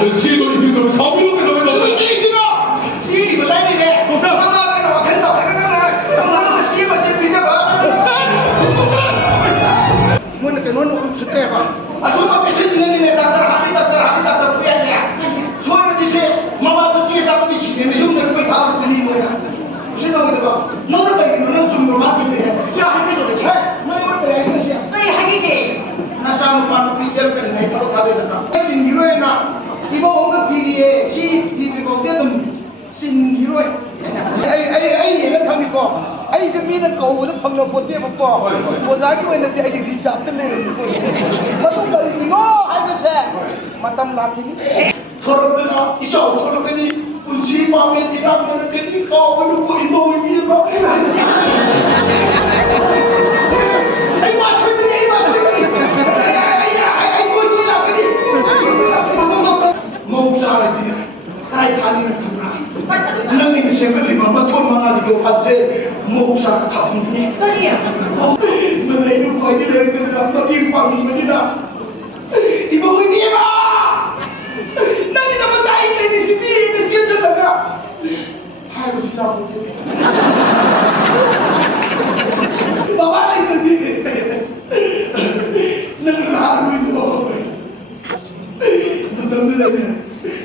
내 시도를 믿고 사비로 내가 시기가 시 몰라이네. 상하가 된다. 하는 시에만 시 비자가. 뭐는 그놈은 스트레바. 아소가 비시는 닥터 부야냐. 소리를 지세 마마도 시에 사고도 시키면 용도 거의 다 들리는 거야. 신나게 봐. 너는 다 이거는 좀 로마스인데. 야, 하기도 돼. 뭐 이거 그래 이거야. 빨리 하기지. 나 사무 판 비셀 때 내가 다 되나. 신기로에나 이거 온거 TV에 TV 보거든. 신기로에. ai 얘는 담이고. ai sẽ biết là cầu nó phần đầu một tiệm một cỏ một giá cái này thì ai đi sạp tên này mà tôi phải nó hai mươi xe mà tâm làm gì thôi rồi nó đi sầu thôi cái đi quân sĩ bao nhiêu đi ra mà cái đi cầu nó quỳ bồi như vậy ai mà suy nghĩ ai quỳ như là cái đi mong ra là gì ai thani là thằng nào nâng lên xem cái gì mà thôn mà ngài thì ăn dê mong ra cái thằng này cái gì à mà này nó phải cái đấy cái đó mà kim bằng gì mà đi nào đi bao nhiêu tiền mà nâng lên mà tay này thì xin đi thì xin cho là cả hai đứa xin nào cũng thế bà bác anh tự đi nâng lá rồi thôi nó tâm tư này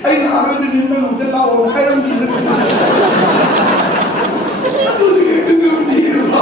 anh là rồi thì mình không thể lao hai đồng tiền tôi thì cái gì mà